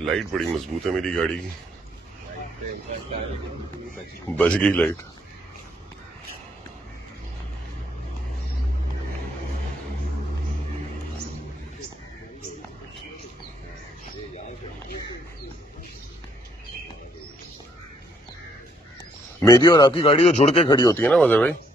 Light बड़ी मजबूत है मेरी गाड़ी की, बच गई लाइट। मेरी और आपकी गाड़ी तो जुड़ के खड़ी होती है ना मजहर भाई।